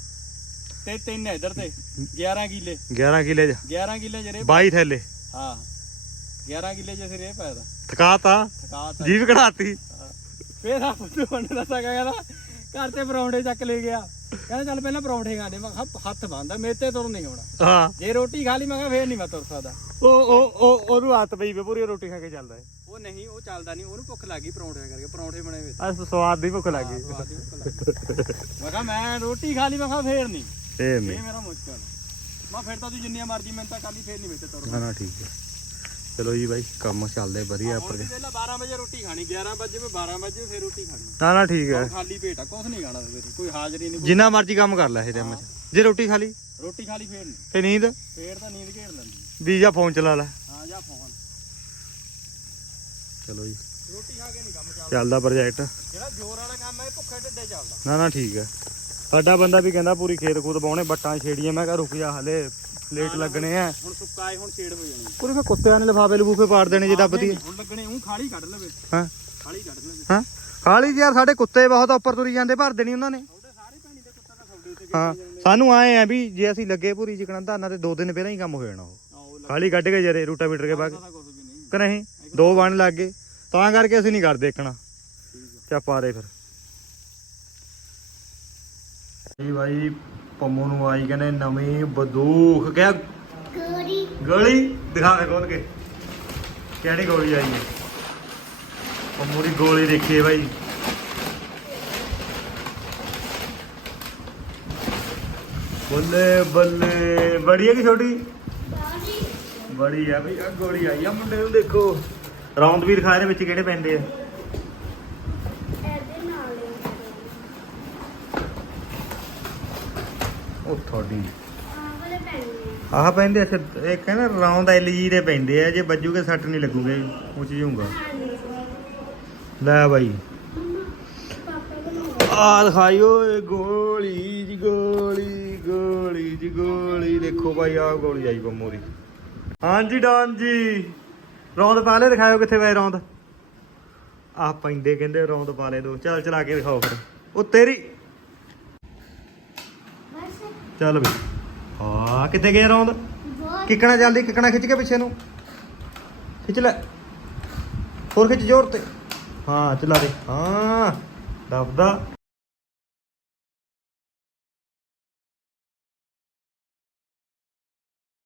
ਤੇ ਤਿੰਨ ਇਧਰ ਤੇ। 11 ਕਿੱਲੇ। 11 ਕਿਲੇ ਚ। 11 ਕਿੱਲੇ ਜਿਹੜੇ 22 ਥੈਲੇ ਹਾਂ। 11 ਕਿੱਲੇ ਜੇ ਸਿਰੇ ਪਾਇਆ ਦਾ ਥਕਾਤਾ ਥਕਾ ਤਾ। ਜੀਵ ਕਢਾਤੀ। ਫੇਰ ਆਪ ਨੂੰ ਹੁਣ ਦੱਸਾਂ ਕਹਿੰਦਾ ਘਰ ਤੇ ਪਰੌਂਠੇ ਚੱਕ ਲੈ ਗਿਆ। ਕਹਿੰਦਾ ਚੱਲ ਪਹਿਲਾਂ ਪਰੌਂਠੇ ਖਾਣੇ ਮੈਂ ਕਿਹਾ ਹੱਥ ਬੰਨਦਾ ਮੇਰੇ ਤੇ ਤੁਰ ਨਹੀਂ ਹੋਣਾ। ਹਾਂ। ਜੇ ਰੋਟੀ ਖਾ ਲਈ ਮੈਂ ਕਿਹਾ ਫੇਰ ਨਹੀਂ ਮੈਂ ਤੁਰ ਸਕਦਾ। ਉਹ ਉਹ ਉਹ ਉਹਨੂੰ ਹੱਥ ਪਈ ਵੇ ਪੂਰੀ ਰੋਟੀ ਖਾ ਕੇ ਚੱਲਦਾ ਹੈ ਉਹ ਨਹੀਂ ਉਹ ਚੱਲਦਾ ਨਹੀਂ ਉਹਨੂੰ ਭੁੱਖ ਲੱਗੀ ਪਰੌਂਠੇ ਕਰਕੇ ਪਰੌਂਠੇ ਬਣੇ ਹੋਏ। ਆ ਸਵਾਦ ਦੀ ਭੁੱਖ ਲੱਗ ਗਈ। ਸਵਾਦ ਹੀ ਭੁੱਖ ਲੱਗੀ। ਮੈਂ ਕਿਹਾ ਮੈਂ ਰੋਟੀ ਖਾ ਲਈ ਮੈਂ ਕਿਹਾ ਫੇਰ ਨਹੀਂ। ਇਹ ਮੇਰਾ ਮੁਸ਼ਕਲ। ਮੈਂ ਫਿਰ ਤਾਂ ਤੂੰ ਜਿੰਨੀਆਂ ਮਰਜ਼ੀ ਮੈਂ ਤਾਂ ਕੱਲ ਹੀ ਫੇਰ ਨਹੀਂ ਵਿੱਚ ਤੁਰ ਨਾ ਨਾ ਠੀਕ ਹੈ। ਚਲੋ ਜੀ ਬਾਈ ਕੰਮ ਚੱਲਦੇ ਵਧੀਆ ਹੁਣ ਪਰ ਵੀ ਪਹਿਲਾਂ 12 ਵਜੇ ਰੋਟੀ ਖਾਣੀ 11 ਵਜੇ ਵੀ 12 ਵਜੇ ਫੇਰ ਰੋਟੀ ਖਾਣੀ। ਨਾ ਨਾ ਠੀਕ ਹੈ। ਖਾਲੀ ਪੇਟ ਆ ਕੁਝ ਨਹੀਂ ਖਾਣਾ ਸਵੇਰੇ ਕੋਈ ਹਾਜ਼ਰੀ ਨਹੀਂ। ਜਿੰਨਾ ਮਰਜ਼ੀ ਕੰਮ ਕਰ ਲੈ ਇਹ ਟਾਈਮ 'ਚ। ਜੇ ਰੋਟੀ ਖਾ ਲਈ ਰੋਟੀ ਖਾ ਲਈ ਫੇਰ ਨਹੀਂ। ਤੇ ਨੀਂਦ? ਫੇਰ ਤਾਂ ਨੀਂਦ ਘੇੜ ਲੈਂਦੀ। ਵੀ ਜਾਂ ਫੋਨ ਚਲਾ ਲੈ। ਹਾਂ ਜਾ ਫੋਨ ਚਲੋ ਜੀ। ਰੋਟੀ ਖਾ ਕੇ ਨਹੀਂ ਕੰਮ ਚੱਲਦਾ। ਚੱਲਦਾ ਪ੍ਰੋਜੈਕਟ ਜਿਹੜਾ ਜ਼ੋਰ ਵਾਲਾ ਕੰਮ ਹੈ ਇਹ ਭੁੱਖੇ ਢਿੱਡੇ ਚੱਲਦਾ। ਨਾ ਨਾ ਠੀਕ ਹੈ। ਸਾਡਾ ਬੰਦਾ ਵੀ ਕਹਿੰਦਾ ਪੂਰੀ ਖੇਤ ਖੂਤ ਬਾਉਣੇ ਬੱਟਾਂ ਛੇੜੀਆਂ। ਮੈਂ ਕਿਹਾ ਰੁਕ ਜਾ ਹਲੇ। ਲੇਟ ਲੱਗਣੇ ਆ। ਹੁਣ ਸੁੱਕਾ ਏ ਹੁਣ ਛੇੜ ਹੋ ਜਾਣੀ। ਪੂਰੀ ਫੇ ਕੁੱਤਿਆਂ ਨੇ ਲਫਾਫੇ ਲਫੂਫੇ ਪਾੜ ਦੇਣੇ ਜੇ ਦੱਬਦੀ। ਹੈ। ਹੁਣ ਲੱਗਣੇ ਉਹ ਖਾਲੀ ਕੱਢ ਲਵੇ। ਹਾਂ। ਖਾਲੀ ਕੱਢ ਲਵੇ। ਹਾਂ। ਖਾਲੀ ਯਾਰ ਸਾਡੇ ਕੁੱਤੇ ਬਹੁਤ ਉੱਪਰ ਤੁਰੀ ਜਾਂਦੇ ਭਰ ਦੇਣੀ ਉਹਨਾਂ ਨੇ। ਉਹਦੇ ਸਾਰੇ ਪਾਣੀ ਦੇ ਕੁੱਤਾ ਦਾ ਸੌਦੇ ਉੱਤੇ ਹਾਂ ਸਾਨੂੰ ਆਏ ਆ ਵੀ ਜੇ ਅਸੀਂ ਲੱਗੇ ਪੂਰੀ ਚਿਕਣਾ ਧਾਨਾ ਤੇ ਦੋ ਦਿਨ ਪਹਿਲਾਂ ਹੀ ਕੰਮ ਹੋ ਜਾਣਾ ਉਹ। ਖਾਲੀ ਕੱਢ ਕੇ ਜਰੇ ਰੂਟਾ ਬੀਟਰ ਕੇ ਬਾਅਦ ਕਿ ਨਹੀਂ? ਦੋ ਬਣ ਲੱਗ ਗਏ। ਤਾਂ ਕਰਕੇ ਅਸੀਂ ਨਹੀਂ ਕਰਦੇ ਦੇਖਣਾ। ਚੱਪਾ ਦੇ ਫਿਰ। ਇਹ ਭਾਈ ਪੰਮੂ ਨੂੰ ਆਈ ਕਹਿੰਦੇ ਨਵੀਂ ਬੰਦੂਕ ਕਿਆ? ਗੋਲੀ। ਗੋਲੀ? ਦਿਖਾਵੇ ਖੋਲ ਕੇ। ਕਿਹੜੀ ਗੋਲੀ ਆਈ ਹੈ? ਪੰਮੂ ਦੀ ਗੋਲੀ ਦੇਖੀਏ ਭਾਈ ਬੱਲੇ ਬੱਲੇ। ਬੜੀ ਹੈ ਕਿ ਛੋਟੀ? ਬੜੀ। ਆ ਬਈ ਆ ਗੋਲੀ ਆਈ ਆ ਮੁੰਡੇ ਨੂੰ ਦੇਖੋ। ਰੌਂਦ ਵੀ ਦਿਖਾ ਇਹਦੇ ਵਿੱਚ ਕਿਹੜੇ ਪੈਂਦੇ ਆ ਉਹ ਤੁਹਾਡੀ ਆਹ ਪੈਂਦੇ ਅੱਛਾ ਇਹ ਕਹਿੰਦਾ ਰੌਂਦ ਐਲਜੀ ਦੇ ਪੈਂਦੇ ਆ, ਜੇ ਵੱਜੂਗੇ ਸੱਟ ਨਹੀਂ ਲੱਗੂਗੇ ਉੱਚ ਜੂਗਾ ਲੈ ਬਾਈ। ਆ ਦਿਖਾਈ ਓਏ, ਗੋਲੀ ਜੀ, ਗੋਲੀ ਗੋਲੀ ਜੀ, ਗੋਲੀ। ਦੇਖੋ ਬਾਈ ਆ ਗੋਲੀ ਆਈ ਬੰਮੋ ਹਾਂਜੀ, ਡਾਨ ਜੀ। ਰੌਂਦ ਪਾ ਲੈ ਦਿਖਾਇਓ ਕਿੱਥੇ ਪਏ ਰੌਂਦ। ਆ ਪੈਂਦੇ ਕਹਿੰਦੇ, ਰੌਂਦ ਪਾ ਲੈ ਦੋ। ਚੱਲ ਚਲਾ ਕੇ ਦਿਖਾਓ ਫਿਰ। ਉਹ ਤੇਰੀ। ਚੱਲ ਬਈ। ਹਾਂ ਕਿੱਥੇ ਗਏ ਰੌਂਦ? ਕਿੱਕਣਾ ਚੱਲਦੀ ਕਿੱਕਣਾ ਖਿੱਚ ਕੇ ਪਿੱਛੇ ਨੂੰ। ਖਿੱਚ ਲੈ। ਹੋਰ ਖਿੱਚ ਜ਼ੋਰ ਤੇ। ਹਾਂ ਚਲਾ ਦੇ। ਹਾਂ ਦਬਦਾ।